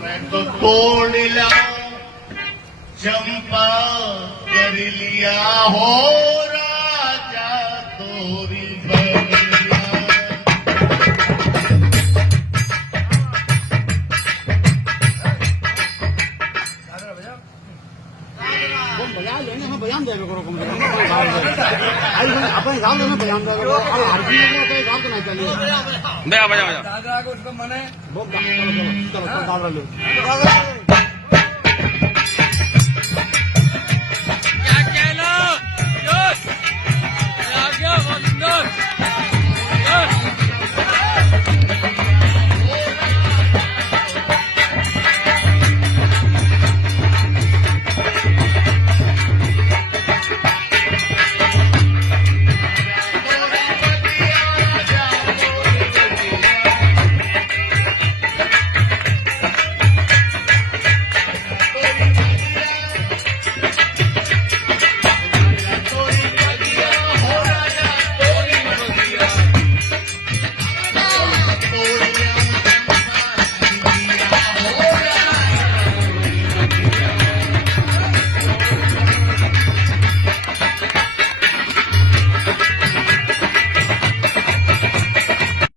मैं तो तोड़ लाऊं चंपा कर लिया हो राजा तोरी बलिया। बजा लेने में बयान देवे करो कम से कम अपने गाँव में बयान देवे करो। अब हर चीज में कोई गाँव तो नहीं चाहिए। बजा बजा बजा बहुत चलो चलो चलो चलो